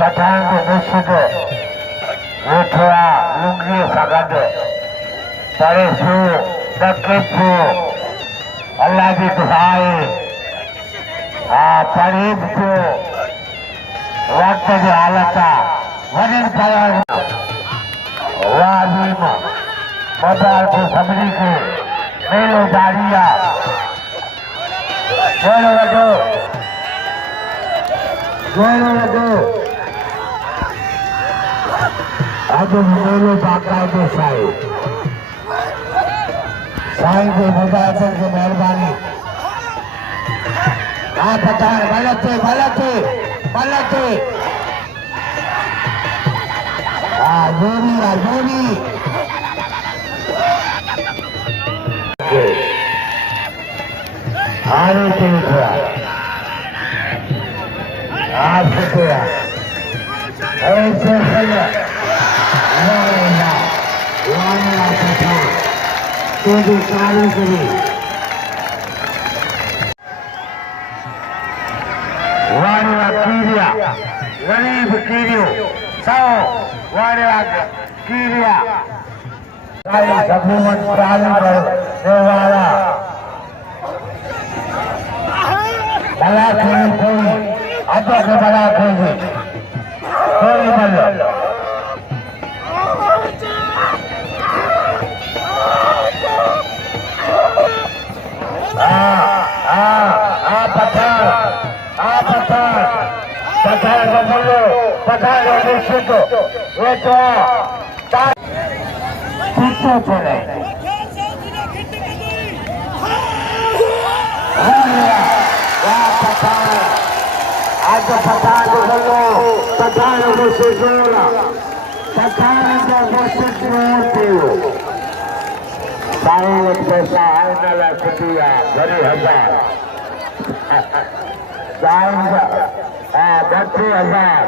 पठान को मुर्शिद वेठा लुंगी सगद परे सो दके सो अल्लाह की दुआए परीब सो वक्त की हालत वजन पयार वाजीम मदार को सबरी के मेलो दारिया जोड़ो वजो आज मेलो बाकायदे साईं के मुबारक की मेहरबानी पठान गलत जोरी हारे देखा आप शुक्रिया ऐसे तो भी कार्य करी वारिया कीरिया गरीब कीरियो सौ वारिया कीरिया सारी सभुमत प्रारंभ वाला मलाखरो कोई अदो के मलाखरो कोई मल पठान को बोलो पठान को मुर्शिद वो तो पीछे चले आज पठान को बोलो पठान को मुर्शिद पठान को मुर्शिद साउथ पैसा आने ला कुटिया घरी हजार 32,000 हजार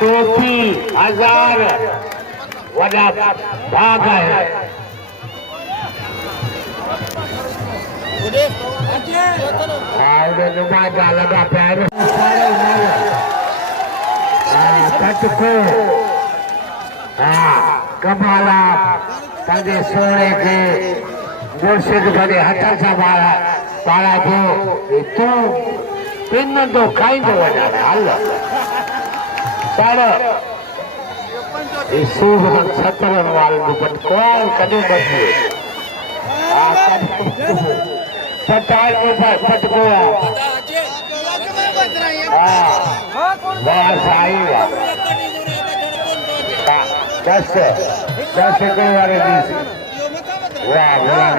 टोपी हजार वड़ा भाग है लगा प्यार कमाला पंहिंजे सोने के मुर्शिद भले हथ सां पारा थो तूं पिनंदो खाईंदो वञा हल पर सूब 70 वाले कोई कॾहिं बचियो पठान को फटको साई दस को वाले वाह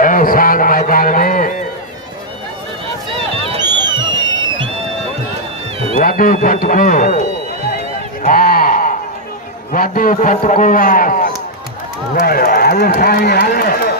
एहसान मैदान में वॾो फटको वॾो फटको हल साईं हल